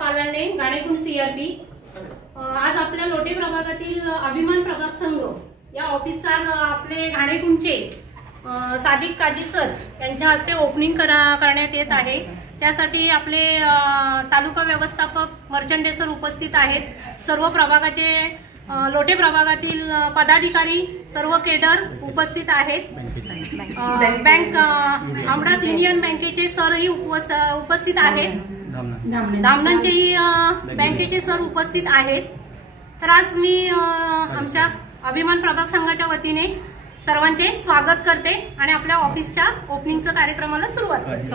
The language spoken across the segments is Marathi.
पालांडे, गाणेकुंड सीआरपी। आज आपल्या लोटे प्रभागातील अभिमान प्रभाग संघ या ऑफिसचा आपले घाणेकुंडचे सादिक काजी सर यांच्या हस्ते ओपनिंग करण्यात येत आहे। त्यासाठी आपले तालुका व्यवस्थापक मर्चंडे सर उपस्थित आहेत। सर्व प्रभागाचे लोटे प्रभागातील पदाधिकारी सर्व केडर उपस्थित आहेत। बँक आमडास युनियन बँकेचे सरही उपस्थित आहेत। धामणंचेही बँकेचे सर उपस्थित आहेत। तर आज मी आमच्या अभिमान प्रभाग संघाच्या वतीने सर्वांचे स्वागत करते आणि आपल्या ऑफिसच्या ओपनिंगच्या कार्यक्रमाला सुरुवात करते।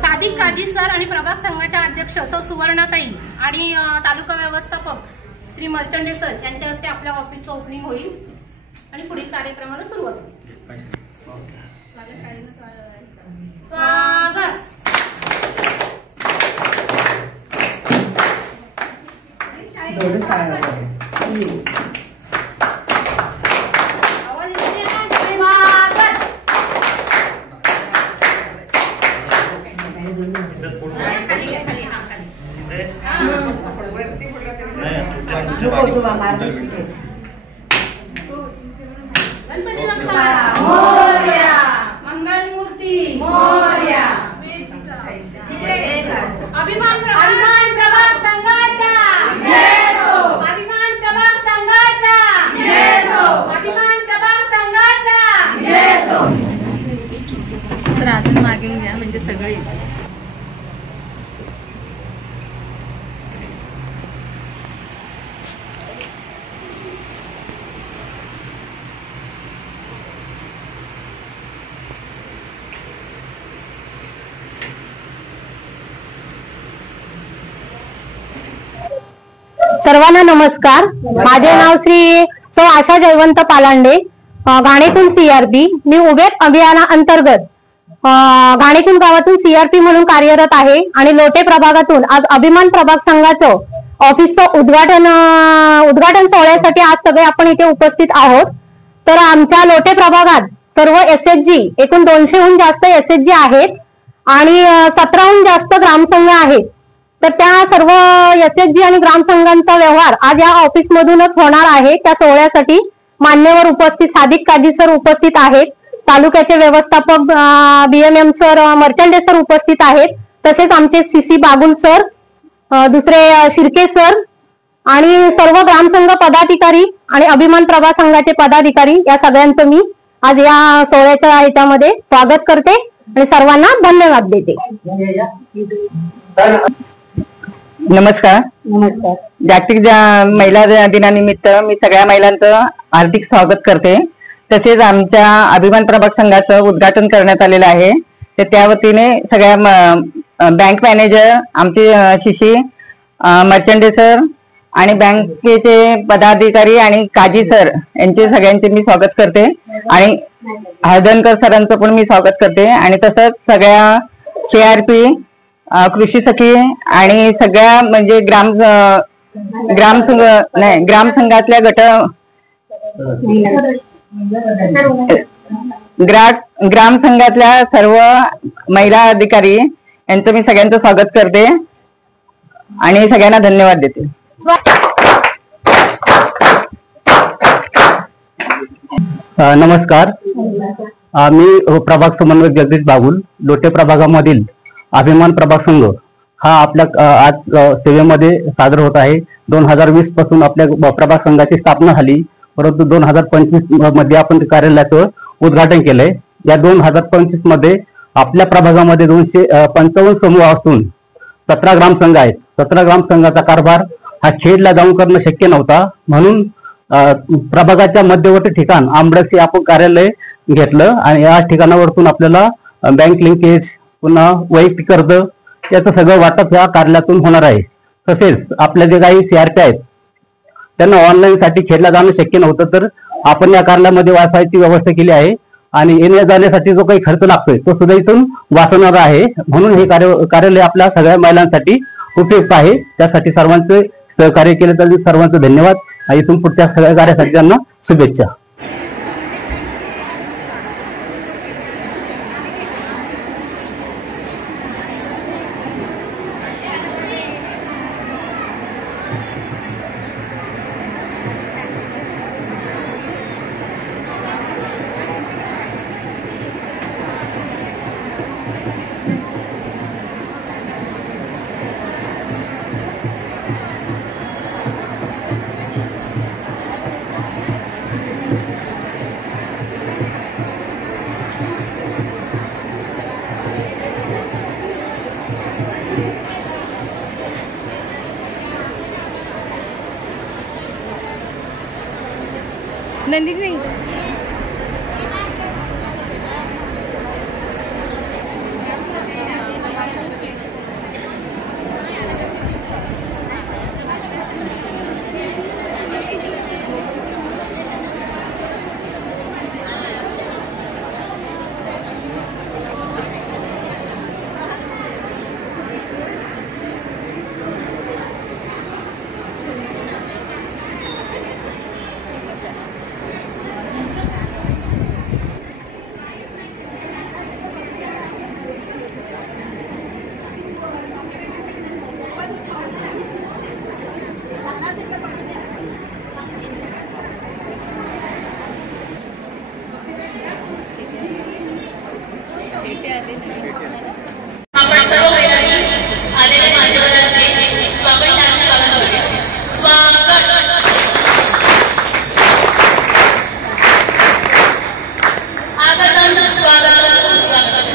सादिक काजी सर आणि प्रभाग संघाच्या अध्यक्ष सौ सुवर्णाताई आणि तालुका व्यवस्थापक श्री मर्चंडे सर यांच्या हस्ते आपल्या ऑफिसचं ओपनिंग होईल आणि पुढील कार्यक्रमाला सुरुवात होईल। स्वागत। गणपती बाप्पा मोरया, मंगल मूर्ती मोरया। अभिमान प्रभाग संघाचा जय हो, अभिमान प्रभाग संघाचा जय हो, अभिमान प्रभाग संघाचा जय हो। तर अजून मागे घ्या म्हणजे सगळे सर्वांना नमस्कार। माझे नाव श्री सौ आशा जयवंत पालांडे, घाणेकुंड सीआरपी। मी उभेर अभियानाअंतर्गत घाणेकुंड गावातून सीआरपी म्हणून कार्यरत आहे आणि लोटे प्रभागातून आज अभिमान प्रभाग संघाचं ऑफिसचं उद्घाटन सोहळ्यासाठी आज सगळे आपण इथे उपस्थित आहोत। तर आमच्या लोटे प्रभागात सर्व एसएचजी एकूण 200हून जास्त एसएचजी आहेत आणि 17हून जास्त ग्रामसंघ आहेत। तर त्या सर्व एसएचजी आणि ग्रामसंघांचा व्यवहार आज या ऑफिस मधूनच होणार आहे। त्या सोहळ्यासाठी मान्यवर उपस्थित सादिक काजी सर उपस्थित आहेत, तालुक्याचे व्यवस्थापक बीएमएम सर मर्चंडे सर उपस्थित आहेत, तसेच आमचे सीसी बागुल सर, दुसरे शिर्के सर आणि सर्व ग्रामसंघ पदाधिकारी आणि अभिमान प्रभाग संघाचे पदाधिकारी या सगळ्यांचं मी आज या सोहळ्याच्या ह्याच्यामध्ये स्वागत करते आणि सर्वांना धन्यवाद देते। नमस्कार। जागतिक महिला दिनानिमित्त मी सगळ्या महिलांचं हार्दिक स्वागत करते। तसेच आमच्या अभिमान प्रभाग संघाचं उद्घाटन करण्यात आलेलं आहे। तर त्या वतीने सगळ्या बँक मॅनेजर, आमचे शिशी मर्चंडे सर आणि बँकेचे पदाधिकारी आणि काजी सर यांचे सगळ्यांचे मी स्वागत करते आणि हळदणकर सरांचं पण मी स्वागत करते आणि तसंच सगळ्या सीआरपी, कृषी सखी आणि सगळ्या म्हणजे ग्रामसंघातल्या ग्रामसंघातल्या सर्व महिला अधिकारी यांचं मी सगळ्यांचं स्वागत करते आणि सगळ्यांना धन्यवाद देते। नमस्कार। मी प्रभाग समन्वयक जगदीश बागुल, लोटे प्रभागामधील अभिमान प्रभाग संघ हा आपल्या आज सेवेमध्ये सादर होत आहे। 2020 पासून आपल्या प्रभाग संघाची स्थापना झाली, परंतु 2025 मध्ये आपण कार्यालयाचं उद्घाटन केलंय। या 2025 मध्ये आपल्या प्रभागामध्ये 255 समूह असून 17 ग्रामसंघ आहेत। 17 ग्रामसंघाचा कारभार हा खेडला जाऊन करणं शक्य नव्हता, म्हणून प्रभागाच्या मध्यवर्ती ठिकाण आंबडस हे आपण कार्यालय घेतलं आणि या ठिकाणावरतून आपल्याला बँक लिंकेज, पुन्हा वैयक्तिक कर्ज याचं सगळं वाटप या कार्यालयातून होणार आहे। तसेच आपल्या जे काही सीआरपी आहेत त्यांना ऑनलाईन साठी खेडला जाणं शक्य नव्हतं, तर आपण या कार्यालयामध्ये वाचायची व्यवस्था केली आहे आणि येण्या जाण्यासाठी जो काही खर्च लागतोय तो सुद्धा इथून वाचवणार आहे। म्हणून हे कार्यालय आपल्या सगळ्या महिलांसाठी उपयुक्त आहे। त्यासाठी सर्वांचे सहकार्य केले तर सर्वांचे धन्यवाद। इथून पुढच्या सगळ्या कार्यासाठी त्यांना शुभेच्छा। नंदिनी आपण सर्व महिलांनी आलेल्या मान्यवरांचे स्वागत करूया. स्वागत. आगतम स्वागत सुस्वागत.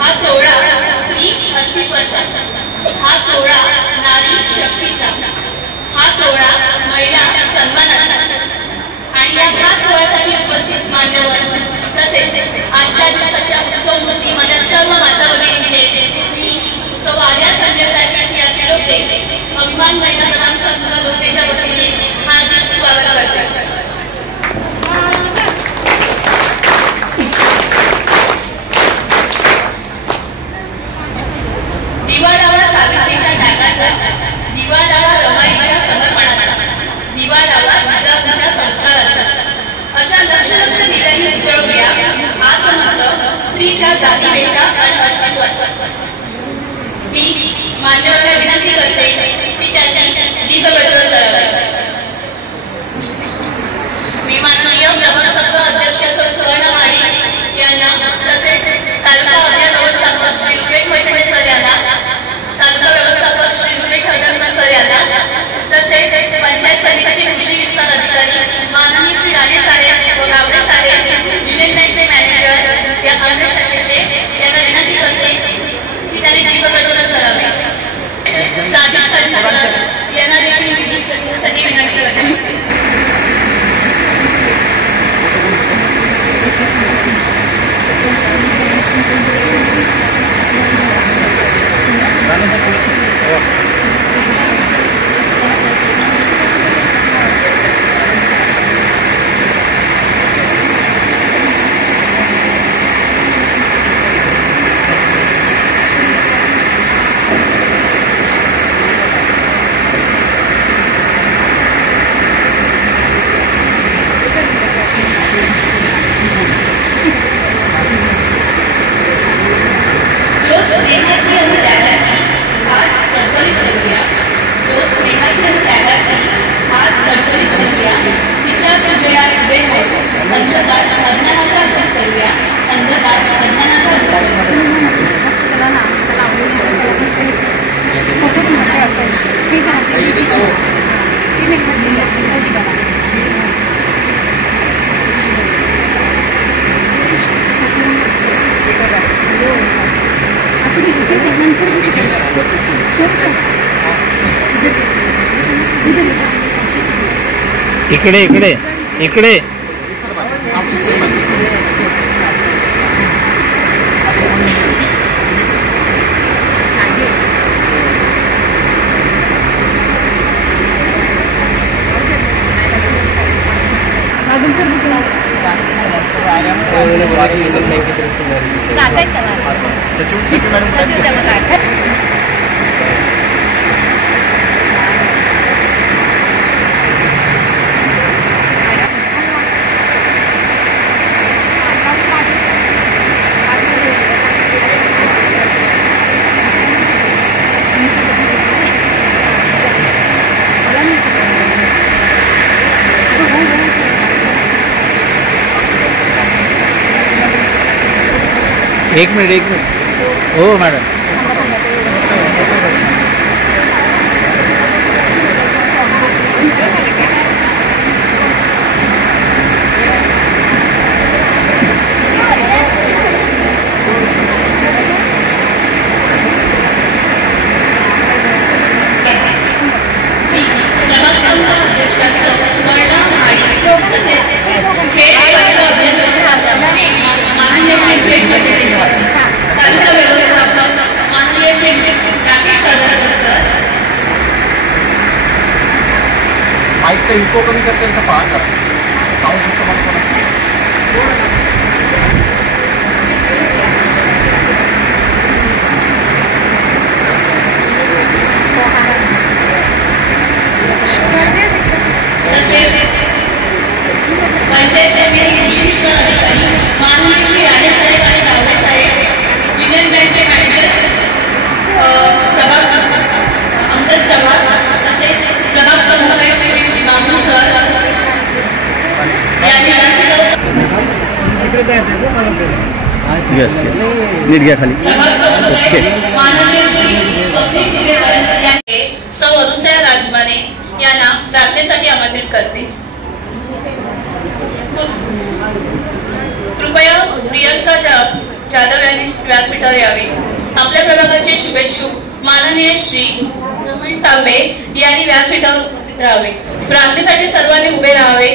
हा सोहळा स्त्री अस्तित्वाचा, हा सोहळा नारी शक्तीचा, हा सोहळा महिला सन्मानाचा. आणि या खास सोहळ्यासाठी उपस्थित मान्यवर तसेच आजच्या दिवसाच्या उत्सवमूर्ती माझ्या सर्व माता भगिनींचे मी सवार्या संजय सीआरपी लोटे अभिमान महिला प्रथम संघ लोटेच्या वतीने हार्दिक स्वागत करते. दिवा लावा सावित्रीच्या त्यागाचा, दिवा लावा रमाईच्या समर्पणाचा, दिवा लावा जिजाऊच्या संस्काराचा. अशा लक्ष दिव्यांनी उजळूया आज समर्थ स्त्रीच्या जातीभेदा आणि अस्तित्वाचा. मी मान्यवरांना विनंती करते की त्यांनी दीपप्रज्वलन करावे. मी माननीय प्रमुख संघ अध्यक्ष सुवर्ण माडी यांना तसेच तालुका अभियान व्यवस्थापक श्री सुरेश वैष्णवे सर यांना, तालुका व्यवस्थापक श्री सुरेश हजरकर सर यांना, तसेच पंचायत समितीचे कृषी विस्तार अधिकारी माननीय श्री राणे साहेब व गावडे साहेब, युनियन बँकचे मॅनेजर या अन्वेषणाचे यांना विनंती करते की त्यांनी दीपप्रज्वलन करावे. साजिद काजी सर यांना देखील विनंती करते. इकडे इकडे इकडे एक मिनिट हो मॅडम. सुवर्ण आणि लाईटचा इको कमी करता येईल का पहा जरा. साऊंड सिस्टम पंचायत समिती विशिष्ट अधिकारी माननीय श्री राणे साहेब आणि दावडे साहेब, युनियन बँकचे मॅनेजर प्रभाग अंगज प्रभाग, तसेच प्रभाग समन्वयक श्री मामू सर यांनी नीट घ्या खाली. प्रभाग समन्वयक माननीय श्री स्वप्नील शिंदे सर यांनी सौ अनुसया राजमाने यांना प्रार्थनेसाठी आमंत्रित करते. कृपया प्रियंका जाधव यांनी व्यासपीठावर यावे. आपल्या प्रभागाचे शुभेच्छुक माननीय श्री रमण तांबे यांनी व्यासपीठावर उपस्थित राहावे. प्रार्थनेसाठी सर्वांनी उभे राहावे.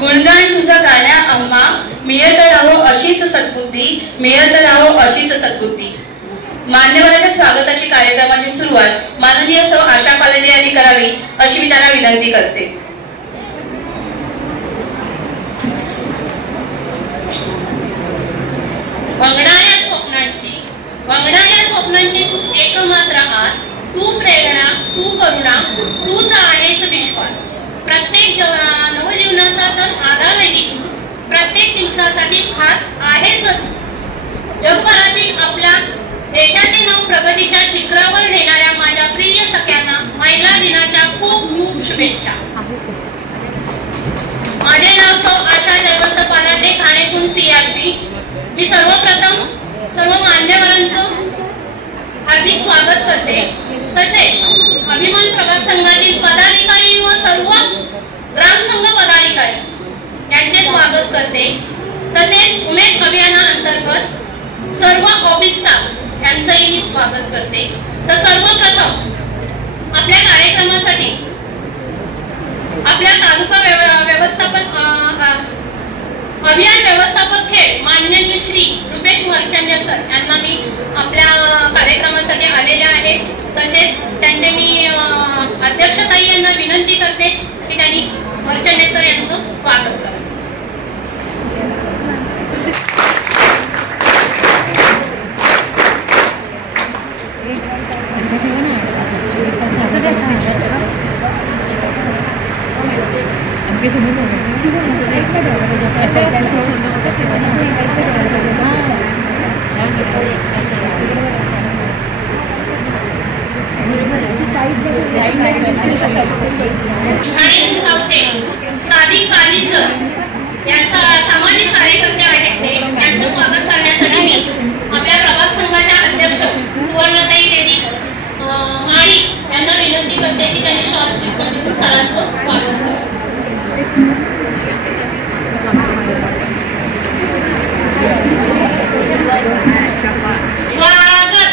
गुणगान तुझा गाण्या आम्हा मिळत राहो अशीच सद्बुद्धी, मिळत राहो अशीच सद्बुद्धी. मान्यवरांच्या स्वागताची कार्यक्रमाची सुरुवात माननीय सौ आशा पालंडे यांनी करावी अशी मी त्यांना विनंती करते. वंगणाऱ्या स्वप्नांची तू एकमात्र आस, तू प्रेरणा, तू करुणा, तूच आहेस विश्वास. प्रत्येक नवजीवनाचा तर आधारही तूच, प्रत्येक दिवसासाठी खास आहेस तू. जगभरातील आपल्या देशाचे नाव प्रगतीच्या शिखरावर नेणाऱ्या माझ्या प्रिय सख्यांना महिला दिनाच्या खूप खूप शुभेच्छा. माझे नाव सौ आशा जयवंत पालांडे, ठाणेतून CRP. मी सर्वप्रथम सर्व मान्यवरांचं हार्दिक स्वागत करते. तसेच अभिमान प्रभाग संघातील पदाधिकारी व सर्व ग्रामसंघ पदाधिकारी यांचे स्वागत करते. तसेच उमेद अभियानाअंतर्गत सर्व ऑफिस स्टाफ यांचंही मी स्वागत करते. तर सर्वप्रथम आपल्या कार्यक्रमासाठी आपल्या तालुका अभियान व्यवस्थापक खेळ माननीय श्री रुपेश मर्चंडे सर यांना मी आपल्या कार्यक्रमासाठी आलेले आहे. तसेच त्यांचे मी अध्यक्षताई यांना विनंती करते की त्यांनी मर्चंडे सर यांचं स्वागत करा. आणि गावचे सादिक काजी सर यांचा सामाजिक कार्यकर्ते आहेत ते त्यांचं स्वागत करण्यासाठी मी आपल्या प्रभाग संघाच्या अध्यक्ष सुवर्णताई देवी माळी यांना विनंती करते की त्यांनी शॉर्ट स्लिपमध्ये सरांचं स्वागत करा. स्वागत.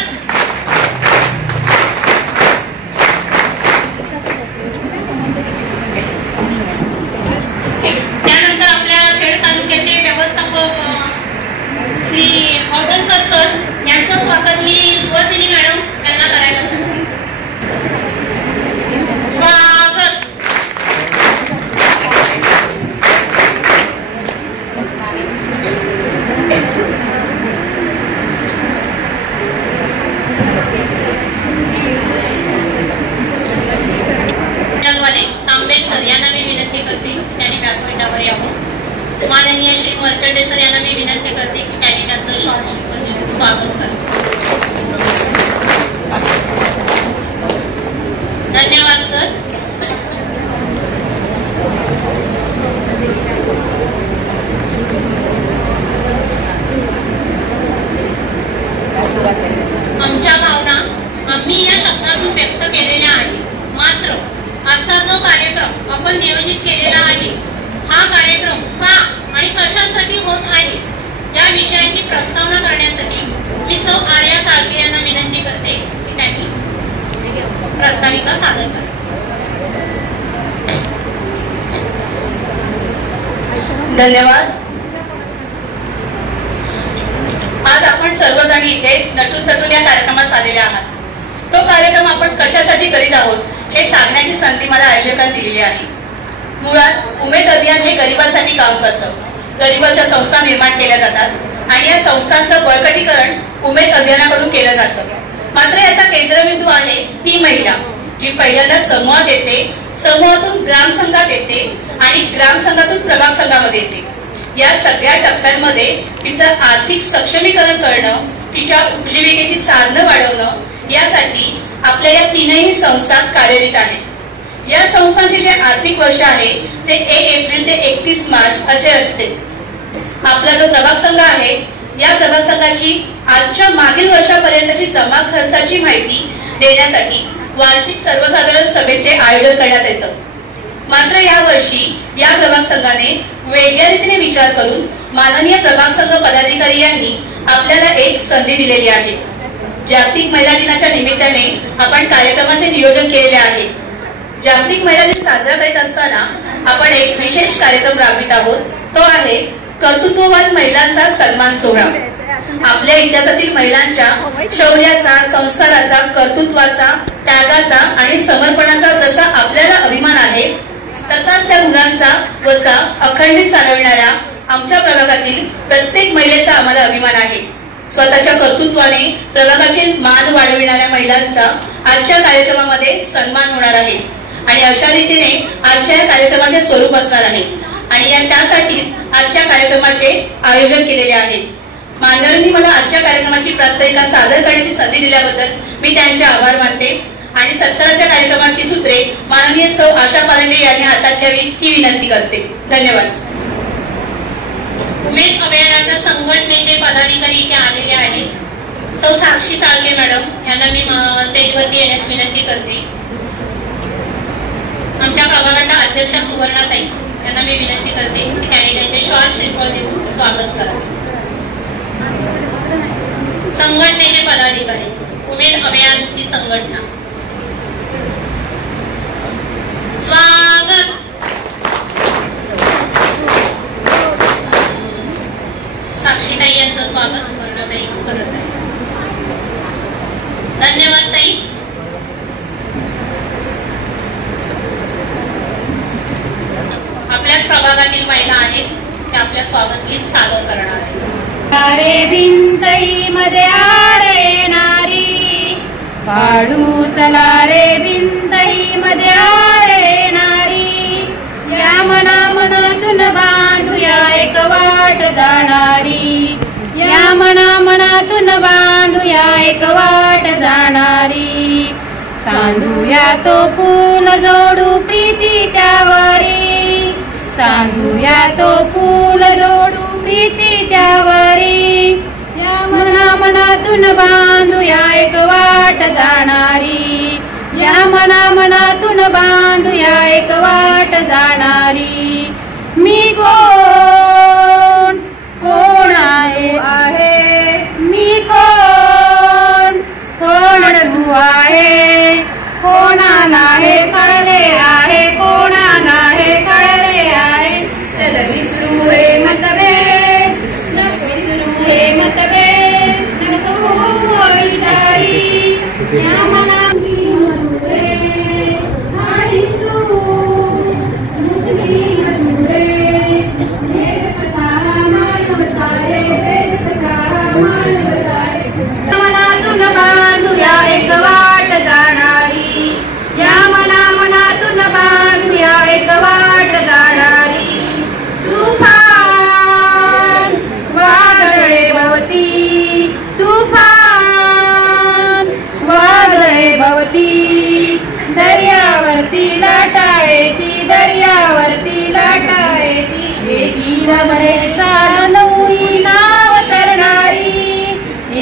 त्यानंतर आपल्या खेड तालुक्याचे व्यवस्थापक श्री औदणकर सर यांचं स्वागत मी सुहासिनी मॅडम यांना करायला सांगते. स्वागत. तांबे सर यांना मी विनंती करते त्यांनी व्यासपीठावर यावं. माननीय श्री मर्चंडे सर यांना मी विनंती करते की त्यांनी त्यांचं शॉर्ट स्लिपमध्ये स्वागत करावं. धन्यवाद सर. आमच्या भावना आम्ही या शब्दातून व्यक्त केलेल्या आहेत. मात्र आजचा जो कार्यक्रम आपण नियोजित केलेला आहे हा कार्यक्रम का आणि कशासाठी होत आहे या विषयाची प्रस्तावना करण्यासाठी मी सौ आर्या चाळके यांना विनंती करते की त्यांनी प्रस्ताविका सादर करा. धन्यवाद. आज आपण सर्वजण इथे नटून थटून या कार्यक्रमात आलेले आहात. तो कार्यक्रम आपण कशासाठी करीत आहोत हे सांगण्याची संधी मला आयोजकांनी दिलेली आहे. मुळात उमेद अभियान हे गरिबांसाठी काम करतं. गरिबांच्या संस्था निर्माण केल्या जातात आणि या संस्थांचं बळकटीकरण उमेद अभियानाकडून केलं जातं. मात्र याचा केंद्रबिंदू आहे ती महिला जी पहिल्यांदा समूहात येते, समूहातून ग्रामसंघात येते आणि ग्रामसंघातून प्रभाग संघामध्ये येते. या सगळ्या टप्प्यांमध्ये तिचं आर्थिक सक्षमीकरण करणं, तिच्या उपजीविकेची साधनं वाढवणं यासाठी आपल्या या तीनही संस्था कार्यरत आहेत. या संस्थांचे जे आर्थिक वर्ष आहे ते 1 एप्रिल ते 31 मार्च असे असते. आपला जो प्रभाग संघ आहे या प्रभाग संघाची आजच्या मागील वर्षापर्यंतची जमा खर्चाची माहिती देण्यासाठी वार्षिक सर्वसाधारण सभेचे आयोजन करण्यात येतं. मात्र यावर्षी या प्रभाग संघाने वेगळ्या रीतीने विचार करून माननीय प्रभाग संघ पदाधिकारी यांनी आपल्याला एक संधी दिलेली आहे. जागतिक महिला दिनाच्या निमित्ताने आपण कार्यक्रमाचे नियोजन केलेले आहे. जागतिक महिला दिन साजरा करीत असताना आपण एक विशेष कार्यक्रम राबवित आहोत. तो आहे कर्तृत्ववान महिलांचा सन्मान सोहळा. आपल्या इतिहासातील महिलांच्या शौर्याचा, संस्काराचा, कर्तृत्वाचा, त्यागाचा आणि समर्पणाचा जसा आपल्याला अभिमान आहे तसाच त्या गुणांचा वसा अखंडित चालविणाऱ्या आमच्या प्रभागातील प्रत्येक महिलेचा आम्हाला अभिमान आहे. स्वतःच्या कर्तृत्वाने प्रभागाचे मान वाढविणाऱ्या महिलांचा आजच्या कार्यक्रमामध्ये सन्मान होणार आहे आणि अशा रीतीने आजच्या या कार्यक्रमाचे स्वरूप असणार आहे आणि त्यासाठीच आजच्या कार्यक्रमाचे आयोजन केलेले आहे. मान्यवरांनी मला आजच्या कार्यक्रमाची प्रास्ताविका सादर करण्याची संधी दिल्याबद्दल मी त्यांचे आभार मानते आणि सत्काराच्या कार्यक्रमाची सूत्रे माननीय सौ आशा पालंडे यांनी हातात घ्यावी ही विनंती करते. धन्यवाद. उमेद अभियानाच्या संघटनेचे पदाधिकारी इथे आलेले आहेत. सौ साक्षी चाळके मॅडम यांना मी स्टेजवरती येण्यास विनंती करते. आमच्या प्रभागाच्या अध्यक्षा सुवर्णाताई यांना मी विनंती करते की त्यांनी त्यांचे शॉर्ट श्रीफळ देऊन स्वागत करा. संघटनेचे पदाधिकारी उमेद अभियानची संघटना स्वागत. साक्षीताई यांचं स्वागत सुवर्णाताई करत आहे. धन्यवाद ताई. आहे ते आपल्या स्वागत गीत सादर करणार आहे। अरे भिंतई मध्ये आड येणारी पाडू चला रे भिंतई मध्ये आड येणारी या मना मनातून बांधूया एक वाट जाणारी या मना मनातून बांधूया एक वाट जाणारी सांधूया तो फूल जोडू प्रीती त्यावरी सांधूया तो फूल जोडू प्रीती त्यावरी या मना मनातून बांधूया एक वाट जाणारी या मना मनातून बांधूया एक वाट जाणारी मी कोण कोण आहे मी कोण कोण तू आहे कोणाला हे कळले आहे कोणाला हे कळले आहे चल विसरू हे मतभेद नको विसरू हे मतभेद नको विचारी या मना मी मधुरे आणि तू मुस्लिम मधुरे मनातून बांधूया एक वाट जाणारी या मना मनातून बांधूया एक वाट जाणारी तुफान वादळे भवती तुफान वादळे भवती दर्यावरती लाटा येती दर्यावरती लाटा येती एकी मगरे चालवून नाव तरणारी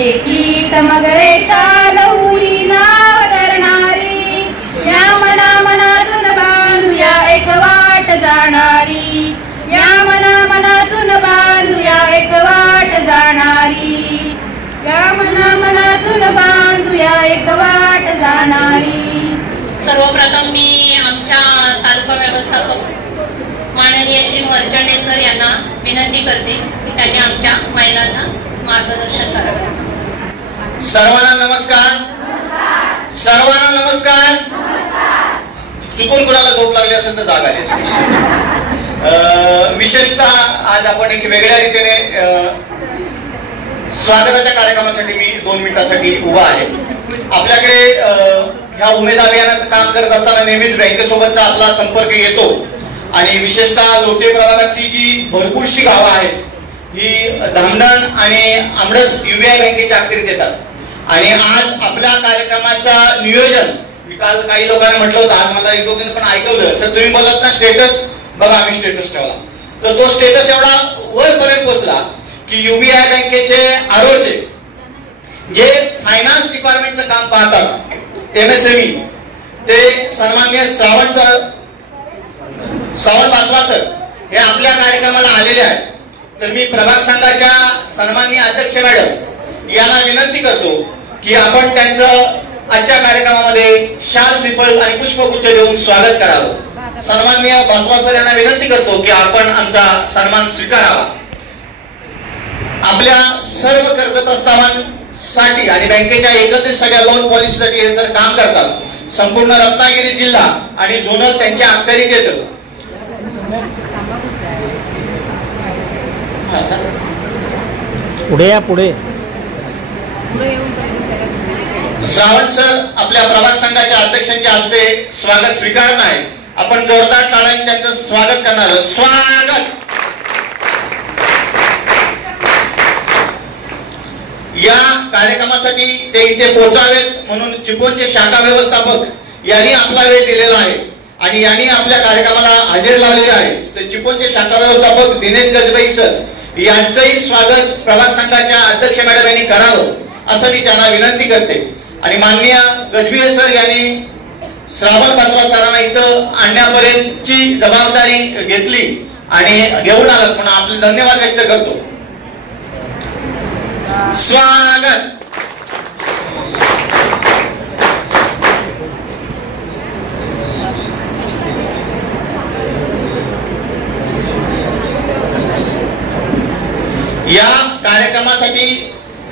एकी मगरे चालवून नाव तरणारी या मना मनातून बांधूया एक वाट जाणारी या मना मनातून बांधूया एक वाट जाणारी या मना मनातून बांधूया एक वाट जाणारी। सर्वप्रथम मी आमच्या तालुका व्यवस्थापक माननीय श्री वर्चंडे सर यांना विनंती करते की त्यांनी आमच्या महिलांना मार्गदर्शन करावे। सर्वांना नमस्कार सर्वांना नमस्कार। चुकून कुणाला झोप लागली असेल तर जाग आली। विशेषतः आज आपण एक वेगळ्या रीतीने स्वागताच्या कार्यक्रमासाठी मी 2 मिनिटासाठी उभा आहे। आपल्याकडे ह्या उमेद अभियानाचं काम करत असताना नेहमीच बँकेसोबतचा आपला संपर्क येतो आणि विशेषतः लोटे प्रभागातली जी भरपूरशी गावं आहेत ही धामणन आणि आमरस UBI बँकेच्या अखत्यारीत येतात आणि आज आपल्या कार्यक्रमाचं नियोजन मी काल काही लोकांना म्हटलं होतं आज मला एक दोघांनी पण ऐकवलं सर तुम्ही बोलत ना स्टेटस बघा आम्ही स्टेटस ठेवला तर तो स्टेटस एवढा वरपर्यंत पोहोचला की UBI बँकेचे आरोचे जे फायनान्स डिपार्टमेंटचं काम पाहतात MSME ते सन्माननीय श्रावण बासवा सर हे आपल्या कार्यक्रमाला आलेले आहेत। तर मी प्रभाग संघाच्या सन्माननीय अध्यक्ष मॅडम यांना विनंती करतो की आपण त्यांचं आजच्या कार्यक्रमामध्ये शाल सिंपल आणि पुष्पगुच्छ देऊन स्वागत करावं। सन्माननीय बासवा सर यांना विनंती करतो की आपण आमचा सन्मान स्वीकारावा। आपल्या सर्व कर्ज प्रस्तावांसाठी आणि बँकेच्या एकत्रित सगळ्या लोन पॉलिसीसाठी हे सर काम करतात। संपूर्ण रत्नागिरी जिल्हा आणि झोनल त्यांच्या अखत्यारीत येतं। पुढे या पुढे श्रावण सर आपल्या प्रभाग संघाच्या अध्यक्षांच्या हस्ते स्वागत स्वीकारणार आहे। आपण जोरदार टाळ्यांनी त्यांचं स्वागत करणार। स्वागत। या कार्यक्रमासाठी ते इथे पोहोचावेत म्हणून चिपळूणचे शाखा व्यवस्थापक यांनी आपला वेळ दिलेला आहे आणि यांनी आपल्या कार्यक्रमाला हजेरी लावलेली आहे। तर चिपळूणचे शाखा व्यवस्थापक दिनेश गजबाई सर यांचंही स्वागत प्रभाग संघाच्या अध्यक्ष मॅडम यांनी करावं असं मी त्यांना विनंती करते आणि माननीय गजबिये सर यांनी श्रावण बासवा सरांना इथं आणण्यापर्यंतची जबाबदारी घेतली आणि घेऊन आलात म्हणून आपले धन्यवाद व्यक्त करतो। स्वागत। या कार्यक्रमासाठी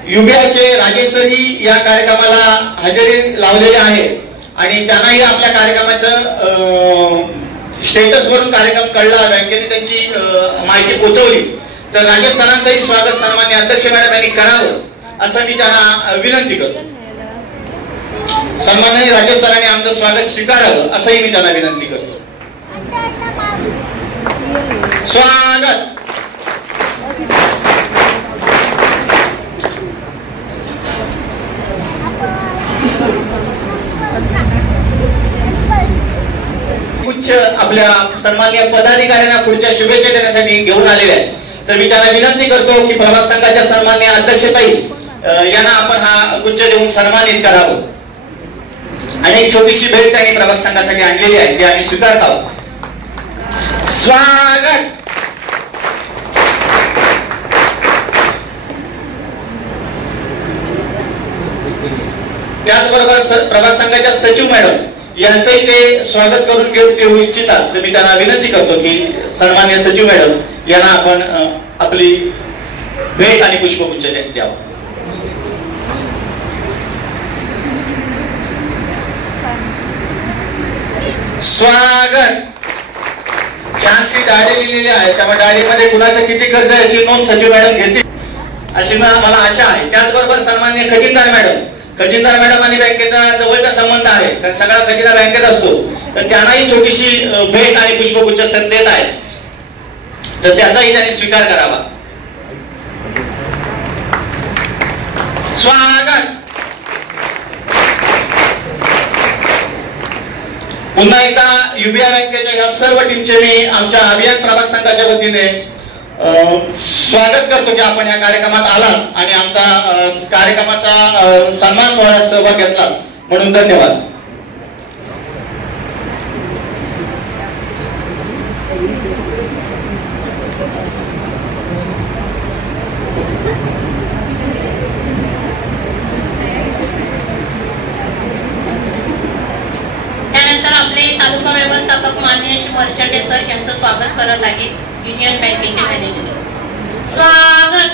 UBIचे राजेश सरही या कार्यक्रमाला हजेरी लावलेले आहे आणि त्यांनाही आपल्या कार्यक्रमाचं स्टेटस वरून कार्यक्रम कळला, बँकेने त्यांची माहिती पोहोचवली, तर राजेश सरांचंही स्वागत सन्माननीय अध्यक्ष मॅडम यांनी करावं असं मी त्यांना विनंती करतो. सन्माननीय राजेश सरांनी आमचं स्वागत स्वीकारावं असंही मी त्यांना विनंती करतो. स्वागत. उच्च आपल्या सन्माननीय पदाधिकाऱ्यांना पुढच्या शुभेच्छा देण्यासाठी घेऊन आलेले आहेत. तर मी त्यांना विनंती करतो की प्रभाग संघाच्या सन्माननीय अध्यक्षताई यांना आपण हा गुच्छ देऊन सन्मानित करावं. आणि एक छोटीशी भेट त्यांनी प्रभाग संघासाठी आणलेली आहे ती आम्ही स्वीकारत आहोत. स्वागत. त्याचबरोबर प्रभाग संघाच्या सचिव मॅडम यांचंही ते स्वागत करून घेऊ इच्छितात. तर मी त्यांना विनंती करतो की सन्माननीय सचिव मॅडम यांना आपण आपली भेट आणि पुष्पगुच्छ द्यावा. स्वागत. छानशी डायरी लिहिलेली आहे, त्यामुळे डायरीमध्ये कुणाच्या किती कर्ज याची नोंद सचिव मॅडम घेतील अशी मला आशा आहे. त्याचबरोबर सन्माननीय खजिनदार मॅडम आणि बँकेचा जवळचा संबंध आहे, कारण सगळा खजिना बँकेत असतो, तर त्यांनाही छोटीशी भेट आणि पुष्पगुच्छ देत आहे, तर त्याचाही त्यांनी स्वीकार करावा. स्वागत. पुन्हा एकदा युबीआय बँकेच्या या सर्व टीमचे मी आमच्या अभियान प्रभाग संघाच्या वतीने स्वागत करतो की आपण या कार्यक्रमात आलात आणि आमचा कार्यक्रमाचा सन्मान सोहळ्यात सहभाग घेतला म्हणून धन्यवाद. त्यानंतर आपले तालुका व्यवस्थापक माननीय श्री मर्चंडे सर यांचं स्वागत करत आहेत युनियन बँकेचे मॅनेजर. स्वागत.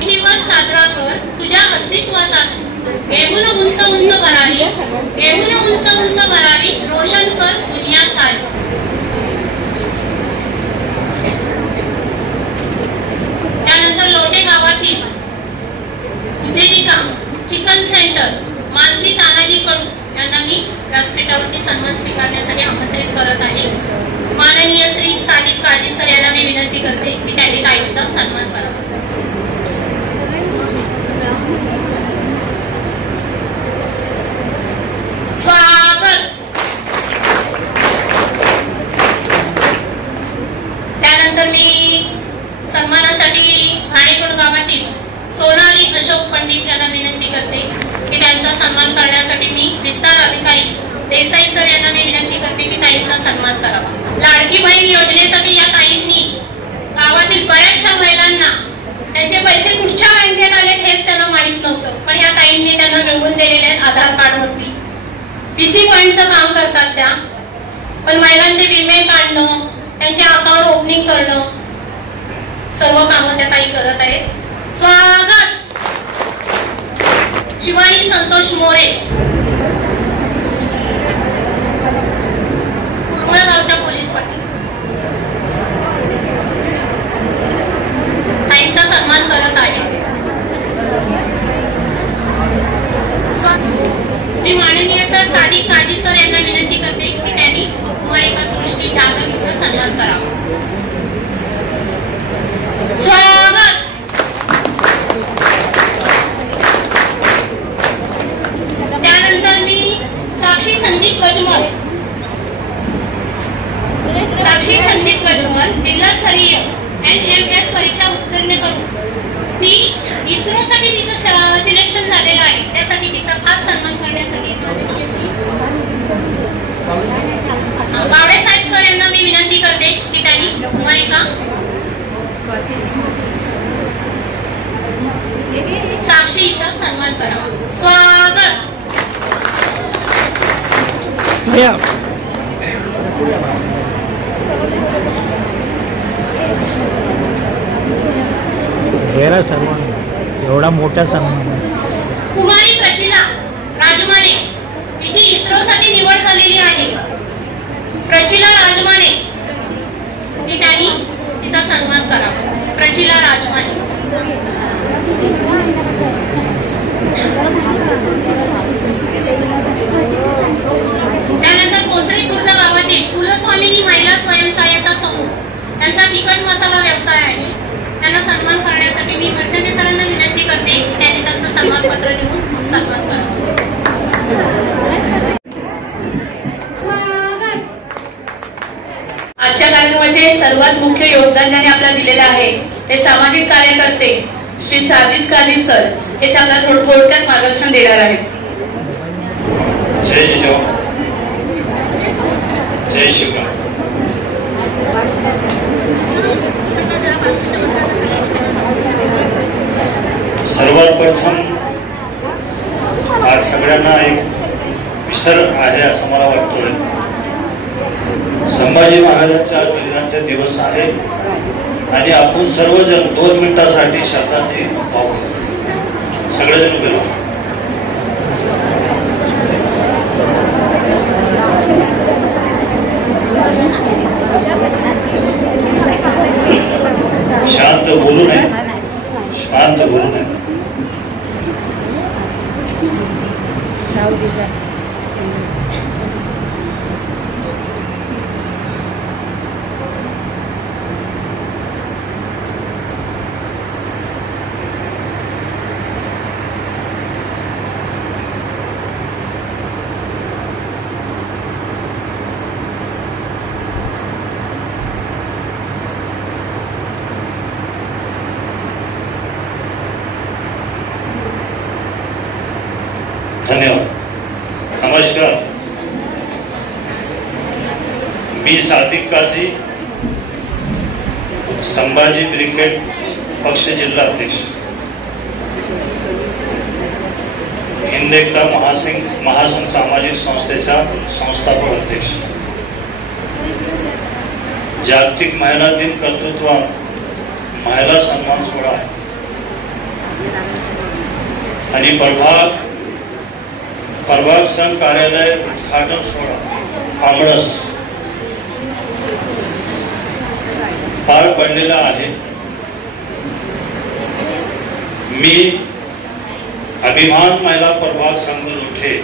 दिवस साजरा कर तुझ्या अस्तित्वाचा, घेऊन उंच उंच भरावी, घेऊन उंच उंच भरावी, रोशन कर दुनिया सारी. त्यानंतर लोटे गावातील उद्योजिका चिकन सेंटर मानसी तानाजी कडू यांना मी व्यासपीठावरती सन्मान स्वीकारण्यासाठी आमंत्रित करत आहे. माननीय श्री सादिक काजी सर यांना मी विनंती करते की त्यांनी ताईंचा सन्मान करावा. स्वागत. त्यानंतर मी सन्मानासाठी घाणेकुंड गावातील सोनाली अशोक पंडित यांना विनंती करते की त्यांचा सन्मान करण्यासाठी मी विस्तार अधिकारी देसाई सर यांना मी विनंती करते की ताईंचा सन्मान करावा. लाडकी बहीण योजनेसाठी या ताईंनी गावातील बऱ्याचशा महिलांना त्यांचे पैसे कुठच्या बँकेत आलेत हेच त्यांना माहित नव्हतं, पण या ताईंनी त्यांना मिळवून दिलेले आहेत आधार कार्ड वरती. पीसी पॉइंटचं काम करतात त्या, पण महिलांचे विमे काढणं, त्यांचे अकाउंट ओपनिंग करणं, सर्व कामं त्या ताई करत आहेत. स्वागत. शिवानी संतोष मोरे गावच्या पोलीस पाटील ताईंचा सन्मान करत आहे. मी माननीय सर सादिक काजी सर यांना विनंती करते की त्यांनी कुमारिका सृष्टी जाधव सन्मान करावा. स्वागत. त्यानंतर मी साक्षी संदीप गजमल जिल्हास्तरीय NMS परीक्षा उत्तीर्ण करून ती इस्रो साठी तिचं सिलेक्शन झालेलं आहे, त्यासाठी तिचा खास सन्मान करण्यासाठी बावडे साहेब सर यांना मी विनंती करते की त्यांनी कुमारिका साक्षीचा सन्मान करावा. स्वागत. सर्वांना एवढा मोठा सन्मान कुमारी प्रचिला राजमाने हिची इस्रोसाठी निवड झालेली आहे. प्रचिला राजमाने हे त्यांनी तिचा सन्मान करावा. प्रचिला राजमाने. त्यानंतर कोसळी खुर्द गावातील कुलस्वामिनी महिला स्वयंसहायता समूह यांचा तिखट मसाला व्यवसाय आहे. त्यांना सन्मान करण्यासाठी मी मर्चंटे सरांना विनंती करते की त्यांनी त्यांचं सन्मानपत्र देऊन सन्मान करावा. आजच्या कार्यक्रमाचे सर्वात मुख्य योगदान ज्यांनी आपल्याला दिलेलं आहे ते सामाजिक कार्यकर्ते श्री साजिद काजी सर हे आपल्याला थोडक्यात मार्गदर्शन देणार आहेत. जय जिजाऊ, जय शिवराय. सर्वात प्रथम आज सगळ्यांना एक विसर आहे असं मला वाटतोय. संभाजी महाराजांचा बलिदानाचा दिवस आहे आणि आपण सर्वजण 2 मिनिटासाठी श्रद्धांजली वाहू. सगळेजण उभे राहू. शांत बोलू नये, शांत बोलू नये. धन्यवाद. नमस्कार. मी सादिक काझी, संभाजी ब्रिगेड पक्ष जिल्हा अध्यक्ष, हिंद एकता महासंघ सामाजिक संस्थेचा संस्थापक अध्यक्ष, जागतिक महिला दिन कर्तृत्वात महिला सन्मान सोहळा आणि प्रभाग संघ कार्यालय उद्घाटन सोहळा आमरस पार पडलेला आहे. मी अभिमान महिला प्रभाग संघ लोठे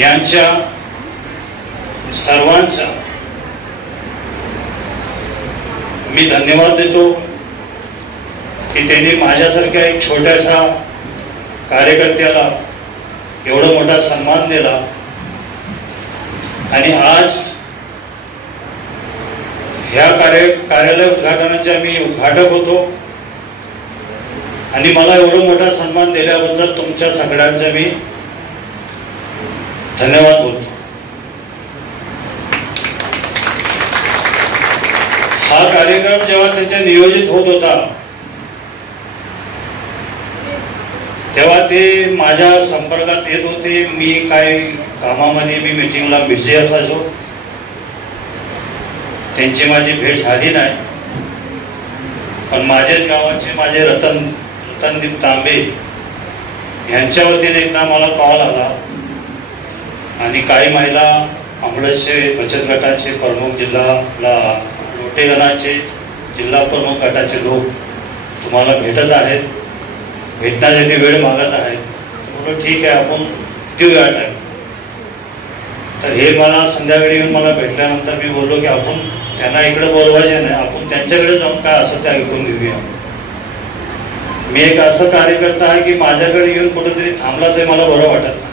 यांच्या सर्वांचा मी धन्यवाद देतो की त्यांनी माझ्यासारख्या एक छोट्याशा कार्यकर्त्याला एवढा मोठा सन्मान दिला आणि आज ह्या कार्यालय उद्घाटनाचा मी उद्घाटक होतो आणि मला एवढा मोठा सन्मान दिल्याबद्दल तुमच्या सगळ्यांचा मी धन्यवाद बोलतो. हा कार्यक्रम जेव्हा त्याच्या नियोजित होत होता तेव्हा ते माझ्या संपर्कात येत होते. मी काही कामामध्ये मी मीटिंगला बिझी असायचो. त्यांची माझी भेट झाली नाही. पण माझ्याच गावाचे माझे रतनदीप तांबे यांच्या वतीने एकदा मला कॉल आला आणि काही महिला आंबळचे बचत गटाचे प्रमुख जिल्हा लोटे गणाचे जिल्हा प्रमुख गटाचे लोक तुम्हाला भेटत आहेत, भेटण्यासाठी वेळ मागत आहेत. म्हटलं ठीक आहे, आपण देऊया टाइम. तर हे मला संध्याकाळी येऊन मला भेटल्यानंतर मी बोललो की आपण त्यांना इकडे बोलवायचे नाही, आपण त्यांच्याकडे जाऊन काय असं ते ऐकून घेऊया. मी एक असं कार्यकर्ता आहे की माझ्याकडे येऊन कुठेतरी थांबला ते मला बरं वाटत नाही.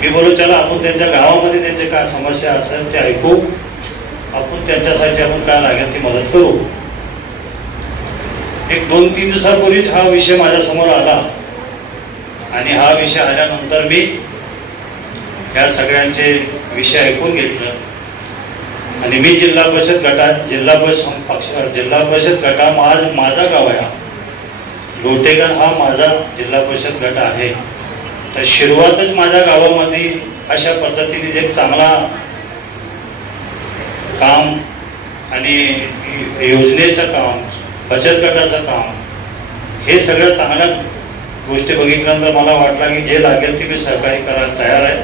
मी बोलू चला आपण त्यांच्या गावामध्ये त्यांचे काय समस्या असेल ते ऐकू, आपण त्यांच्यासाठी आपण काय लागेल ती मदत करू. एक 2-3 दिवसापूर्वीच हा विषय माझ्या समोर आला आणि हा विषय आल्यानंतर मी या सगळ्यांचे विषय ऐकून घेतलं आणि मी जिल्हा परिषद गटा माझा गाव आहे. लोटेगण हा माझा जिल्हा परिषद गट आहे. तर सुरुवातच माझ्या गावामध्ये अशा पद्धतीने एक चांगला काम आणि योजनेचं काम बचत गटाचं काम, हे सगळ्या चांगल्या गोष्टी बघितल्यानंतर मला वाटलं की जे लागेल ते मी सहकार्य करायला तयार आहे.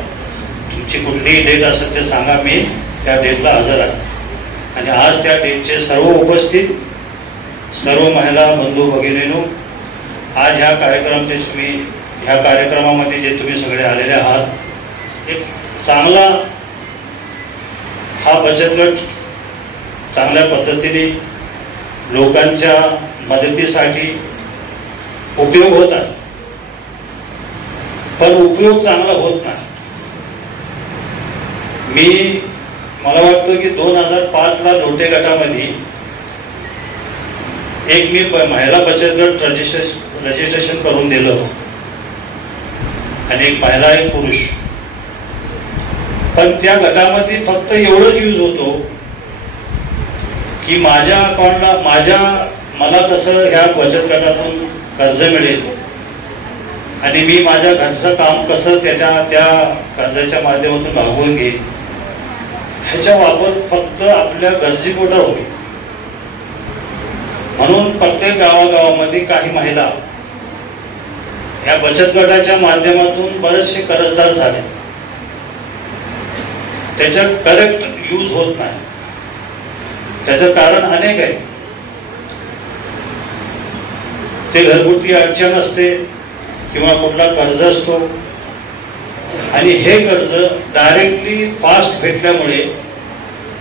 तुमची कुठलीही डेट असेल ते सांगा, मी त्या डेटला हजर आहे. आणि आज त्या डेटचे सर्व उपस्थित सर्व महिला बंधू भगिनींनो, आज ह्या कार्यक्रमामध्ये जे तुम्ही सगळे आलेले आहात, एक चांगला हा बचत गट चांगल्या पद्धतीने लोकांच्या मदतीसाठी उपयोग होत आहे. पण उपयोग चांगला होत नाही. मला वाटतं की 2005ला लोटे गटामध्ये एक मी महिला बचत गट रजिस्ट्रेशन करून दिलं आणि एक महिला एक पुरुष. पण त्या गटामध्ये फक्त एवढंच यूज होतो की माझ्या अकाउंटला मला कसं ह्या बचत गटातून कर्ज मिळेल आणि मी माझ्या घरचं काम कसं त्या कर्जाच्या माध्यमातून भागवून घेईन, ह्याचा वापर फक्त आपल्या गरजेपोटा होईल. म्हणून प्रत्येक गावागावामध्ये काही महिला या बचत गटाच्या माध्यमातून बरेचसे कर्जदार झाले. त्याचा करेक्ट यूज होत नाही. त्याचं कारण अनेक आहे. ते घरगुती अडचण असते किंवा कुठला कर्ज असतो आणि हे कर्ज डायरेक्टली फास्ट भेटल्यामुळे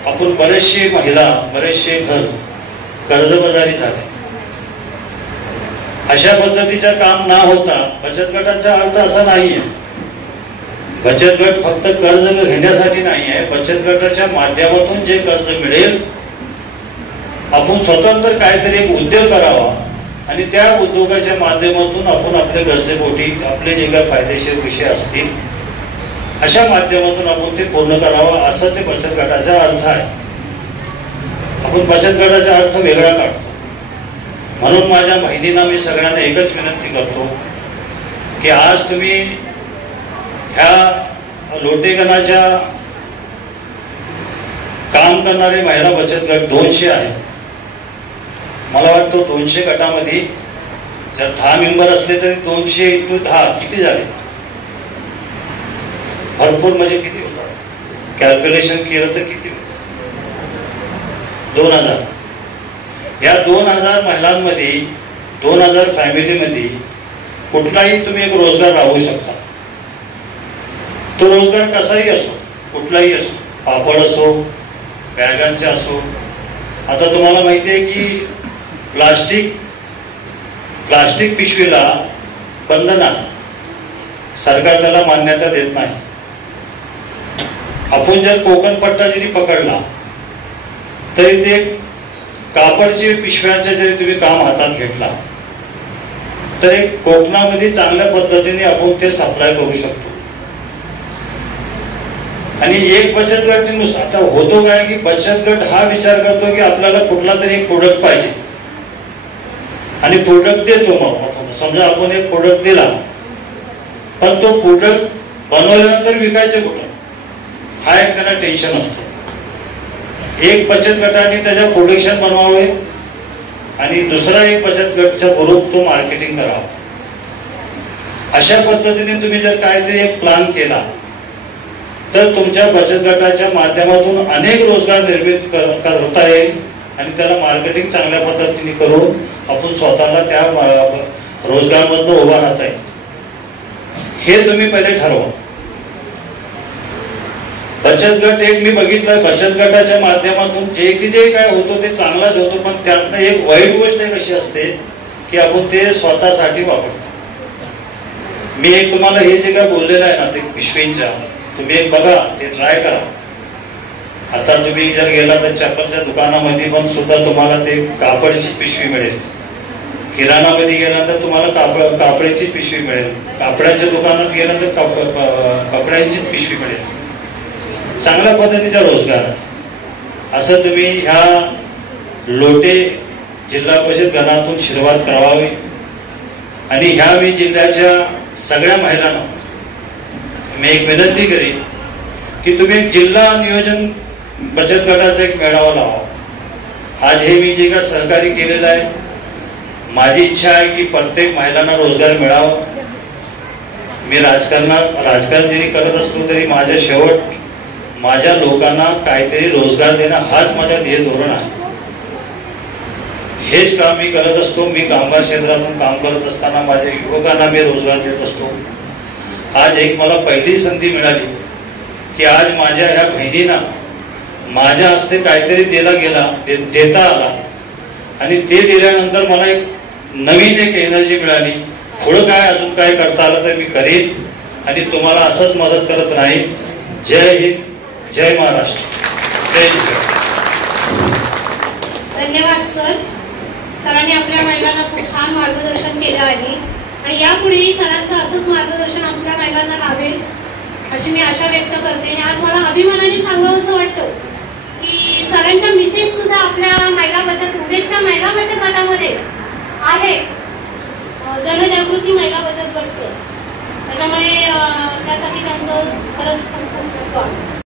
आपण बरेचसे महिला बरेचसे घर कर्जबाजारी झाले. अशा पद्धतीचं काम ना होता बचत गटाचा अर्थ असा नाहीये. बचत गट फक्त कर्ज घेण्यासाठी नाही आहे. बचत गटाच्या माध्यमातून जे कर्ज मिळेल आपण स्वतंत्र काहीतरी एक उद्योग करावा आणि त्या उद्योगाच्या माध्यमातून आपण आपल्या गरजेपोटी आपले जे काही फायदेशीर विषय असतील अशा माध्यमातून आपण ते पूर्ण करावा, असं ते बचत गटाचा अर्थ आहे. आपण बचत गटाचा अर्थ वेगळा काढतो. म्हणून माझ्या बहिणींना मी सगळ्यांना एकच विनंती करतो की आज तुम्ही ह्या लोटेगणाच्या काम करणारे महिला बचत गट 200 आहेत. मला वाटतं 200 गटामध्ये जर 10 मेंबर असले तरी 200 × 10 किती झाले? भरपूर. म्हणजे किती होतात? कॅल्क्युलेशन केलं तर किती? 2000. या 2000 महिलांमध्ये 2000 फॅमिलीमध्ये कुठलाही तुम्ही एक रोजगार राबवू शकता. तो रोजगार कसाही असो, कुठलाही असो, पापड असो, बॅगांचा असो. आता तुम्हाला माहिती आहे की प्लास्टिक पिशवीला बंधन आहे. सरकार त्याला मान्यता देत नाही. आपण जर कोकण पट्टा जरी पकडला तरी ते कापडचे पिशव्यांचे जरी तुम्ही काम हातात घेतला तरी कोकणामध्ये चांगल्या पद्धतीने आपण ते सप्लाय करू शकतो. आणि एक बचत गट आता होतो काय की बचत गट हा विचार करतो की आपल्याला कुठला तरी एक प्रोडक्ट पाहिजे आणि प्रोडक्ट देतो. मग समजा आपण एक प्रोडक्ट दिला पण तो प्रोडक्ट बनवल्यानंतर विकायचं कुठं, हा एक त्याला टेन्शन असतो. एक बचत गटाने त्याच्या प्रोडक्शन बनवावे आणि दुसरा एक बचत गटचा ग्रुप तो मार्केटिंग करावा. अशा पद्धतीने तुम्ही जर काहीतरी एक प्लॅन केला तर तुमच्या बचत गटाच्या माध्यमातून अनेक रोजगार निर्मित करता येईल आणि त्याला मार्केटिंग चांगल्या पद्धतीने करून आपण स्वतःला त्या रोजगारमधून उभा राहता येईल. हे तुम्ही पहिले ठरवा. बचत गट एक मी बघितलं, बचत गटाच्या माध्यमातून जे काय होतो ते चांगलाच होतो, पण त्यातनं एक वाईट गोष्ट कशी असते की आपण ते स्वतःसाठी वापरतो. मी एक तुम्हाला हे जे काय बोललेलं आहे ना ते पिशवींच्या, तुम्ही एक बघा, ते ट्राय करा. आता तुम्ही जर गेला तर चप्पलच्या दुकानामध्ये पण सुद्धा तुम्हाला ते कापडची पिशवी मिळेल. किराणामध्ये गेला तर तुम्हाला कापडाची पिशवी मिळेल. कापडाच्या दुकानात गेला तर कपड्यांचीच पिशवी मिळेल. चांगल्या पद्धतीचा रोजगार आहे. असं तुम्ही ह्या लोटे जिल्हा परिषद गणातून सुरुवात करावी. आणि ह्या मी जिल्ह्याच्या सगळ्या महिलांना मी एक विनंती करीन की तुम्ही एक जिल्हा नियोजन बचत गटाचा एक मेळावा लावा. आज हे मी जे काय सहकार्य केलेलं आहे माझी इच्छा आहे की प्रत्येक महिलांना रोजगार मिळावा. मी राजकारण जरी करत असलो तरी माझ्या शेवट माझ्या लोकांना काहीतरी रोजगार देणं हाच माझा ध्येय धोरण आहे. हेच काम मी करत असतो. मी कामगार क्षेत्रातून काम करत असताना माझ्या युवकांना मी रोजगार देत असतो. आज एक मला पहिली संधी मिळाली की आज माझ्या ह्या बहिणींना माझ्या हस्ते काहीतरी देता आला आणि ते दिल्यानंतर मला एक नवीन एनर्जी मिळाली. पुढं काय अजून काय करता आलं तर मी करेन आणि तुम्हाला असंच मदत करत राहीन. जय हिंद, जय महाराष्ट्र, जय हिंद. धन्यवाद सर. सरांनी आपल्या महिलांना खूप छान मार्गदर्शन केलं आहे आणि यापुढेही सरांचं असंच मार्गदर्शन आपल्या महिलांना लाभेल अशी मी आशा व्यक्त करते. आज मला अभिमानाने सांगावं असं वाटतं की सरांच्या मिसेस सुद्धा आपल्या महिला बचत उमेदच्या महिला बचत गटामध्ये आहे. जनजागृती महिला बचत गट सर. त्याच्यामुळे त्यासाठी त्यांचं खरंच खूप खूप स्वागत.